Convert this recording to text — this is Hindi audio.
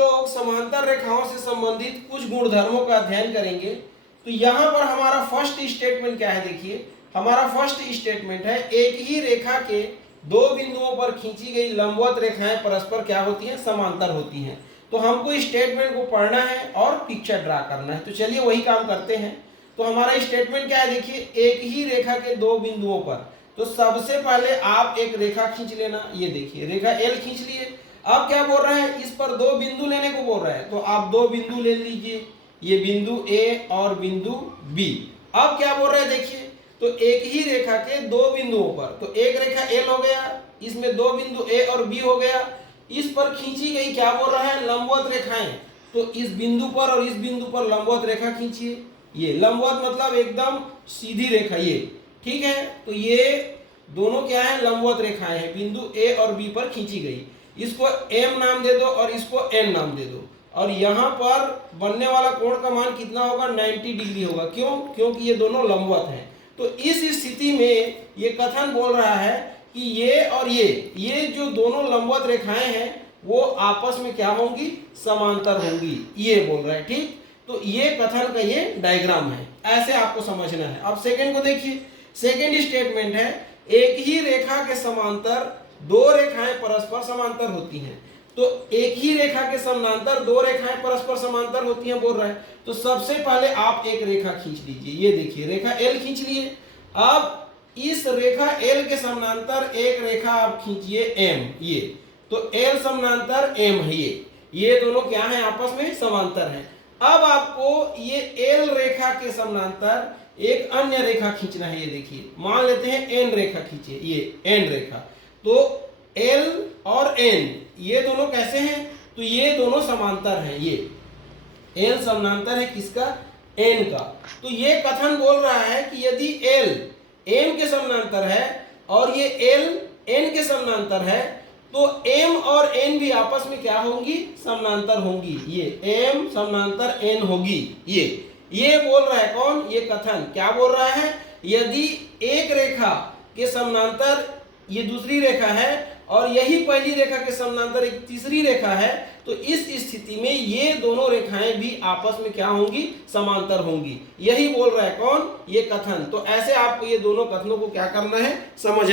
लोग समांतर रेखाओं से संबंधित कुछ गुणधर्मों का अध्ययन करेंगे। तो यहाँ पर हमारा फर्स्ट स्टेटमेंट क्या है, देखिए हमारा फर्स्ट स्टेटमेंट है एक ही रेखा के दो बिंदुओं पर खींची गई लंबवत रेखाएं परस्पर क्या होती हैं, समांतर होती हैं। तो हमको स्टेटमेंट को पढ़ना है और पिक्चर ड्रा करना है। तो चलिए वही काम करते हैं। तो हमारा स्टेटमेंट क्या है, देखिए एक ही रेखा के दो बिंदुओं पर, तो सबसे पहले आप एक रेखा खींच लेना। ये देखिए रेखा एल खींच लिए। अब क्या बोल रहा है, इस पर दो बिंदु लेने को बोल रहा है, तो आप दो बिंदु ले लीजिए, ये बिंदु ए और बिंदु बी। अब क्या बोल रहा है, देखिए तो एक ही रेखा के दो बिंदुओं पर, तो एक रेखा एल हो गया, इसमें दो बिंदु ए और बी हो गया, इस पर खींची गई क्या बोल रहा है, लंबवत रेखाएं। तो इस बिंदु पर और इस बिंदु पर लंबवत रेखा खींचिए। ये लंबवत मतलब एकदम सीधी रेखा, ये ठीक है। तो ये दोनों क्या है, लंबवत रेखाएं हैं, बिंदु ए और बी पर खींची गई। इसको एम नाम दे दो और इसको एन नाम दे दो। और यहाँ पर बनने वाला कोण का मान कितना होगा, 90 डिग्री होगा। क्यों, क्योंकि ये दोनों लंबवत हैं। तो इस स्थिति में ये कथन बोल रहा है कि ये और ये जो दोनों लंबवत रेखाएं हैं वो आपस में क्या होंगी, समांतर होंगी, ये बोल रहा है। ठीक, तो ये कथन का ये डायग्राम है, ऐसे आपको समझना है। अब सेकंड को देखिए, सेकंड स्टेटमेंट है एक ही रेखा के समांतर दो रेखाएं परस्पर समांतर होती हैं। तो एक ही रेखा के समांतर दो रेखाएं परस्पर समांतर होती हैं बोल रहा है। तो सबसे पहले आप एक रेखा खींच लीजिए। ये देखिए रेखा एल खींच लिए। अब इस रेखा एल के समांतर एक रेखा आप खींचिए एम, ये तो एल समांतर एम है, ये दोनों क्या है, आपस में समांतर हैं। अब आपको ये एल रेखा के समांतर एक अन्य रेखा खींचना है। ये देखिए मान लेते हैं एन रेखा खींचिए, ये एन रेखा। तो एल और एन ये दोनों कैसे हैं, तो ये दोनों समांतर हैं। ये एल समांतर है किसका, एन का। तो ये कथन बोल रहा है कि यदि एल एम के समांतर है और ये एल एन के समांतर है, तो एम और एन भी आपस में क्या होंगी, समांतर होंगी। ये एम समांतर एन होगी। ये बोल रहा है कौन, ये कथन क्या बोल रहा है, यदि एक रेखा के समांतर ये दूसरी रेखा है और यही पहली रेखा के समांतर एक तीसरी रेखा है, तो इस स्थिति में ये दोनों रेखाएं भी आपस में क्या होंगी, समांतर होंगी। यही बोल रहा है कौन, ये कथन। तो ऐसे आपको ये दोनों कथनों को क्या करना है, समझ